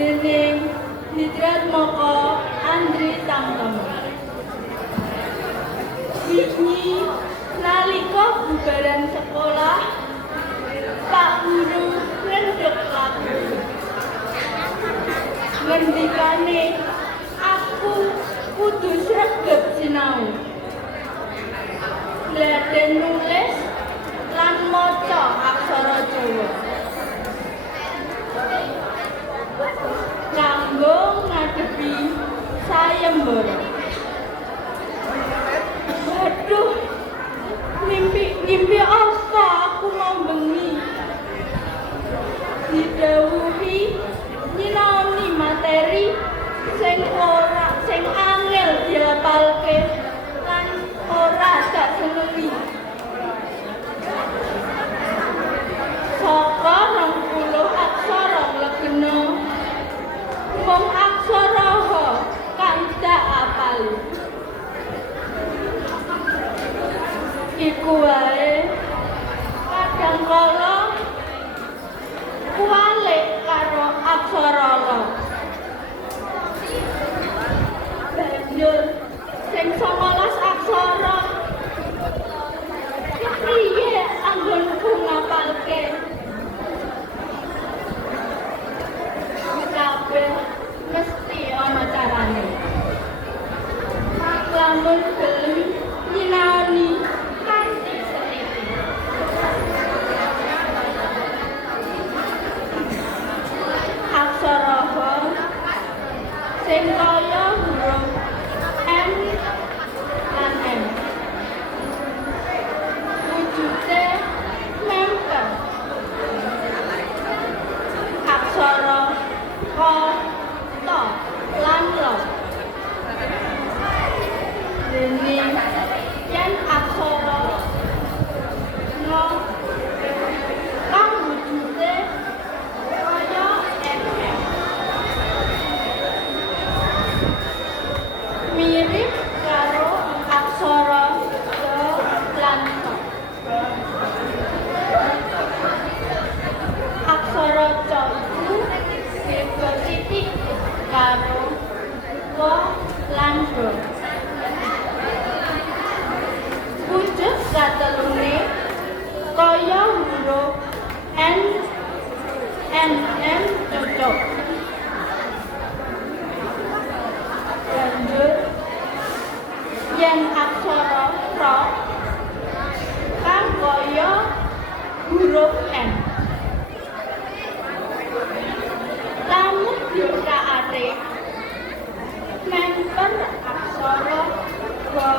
dening Hidrat Moko Andri Tamtem. Wingi nalika bubaran sekolah Pak Guru ngendhek lagu. Ngendikane aku kudu sregep sinau. Gladen nulis lan maca aksara Jawa. Sayembara. Waduh, mimpi mimpi apa aku mau bengi? Didhawuhi nyinaoni materi sing ora sing angel diapalke lan ora sak senengi. Saka 20 aksara legena mung วยยังก็ sing kaya huruf M lan M. Wujude mempel. Aksara ka, ta, lan lo. Dene yen aksara no kang wujude kaya MM. Mirip karo aksara ke lan ka. Aksara ca iku beda titik karo wa lan do. Satelune kaya huruf N N M cocok. Banjur yen aksara ra kang kaya huruf N. Lamun diutakake member aksara wa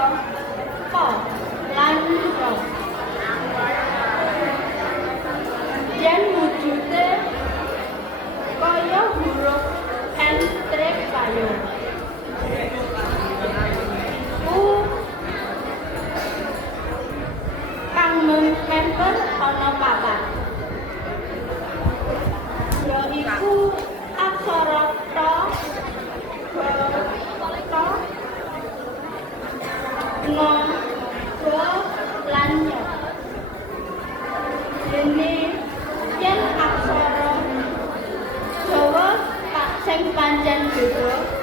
tan tranh trừ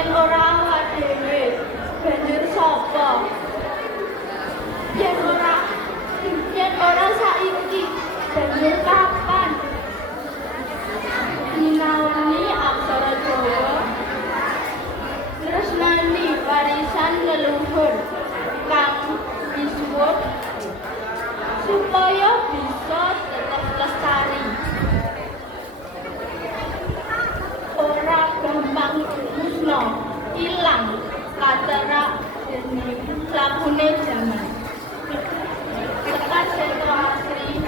yen ora kuno hilang katera lakune zaman. Tekan sentra asri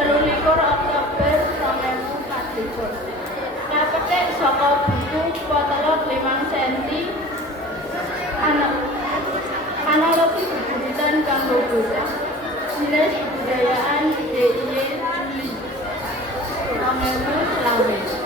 telulikur Oktober songewu kadikur kapetik saka buku potelot limang senti. Analogi kebutuhan kanggo bocah. Dinas kebudayaan DIY Juli songewu selawe